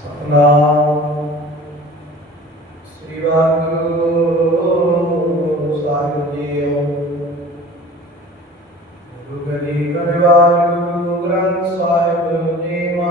ਸਤਨਾਮ ਸ੍ਰੀ ਵਾਹਿਗੁਰੂ ਸਾਹਿਬ ਜੀਓ ਗੁਰੂ ਗਲੀ ਕਰੇ ਵਾਹਿਗੁਰੂ ਗ੍ਰੰਥ ਸਾਹਿਬ ਜੀ ਮਾ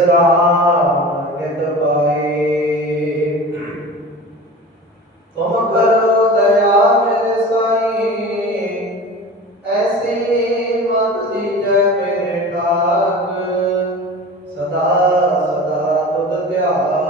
ਸਰਾਗਤ ਪਾਏ ਤੁਮ ਕਰੋ ਦਇਆ ਸਾਈ ਸਦਾ ਸਦਾ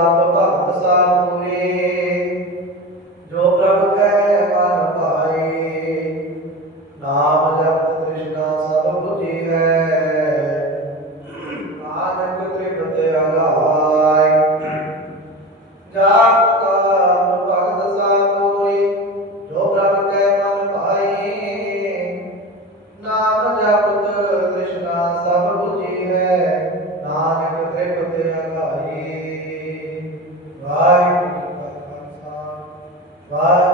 para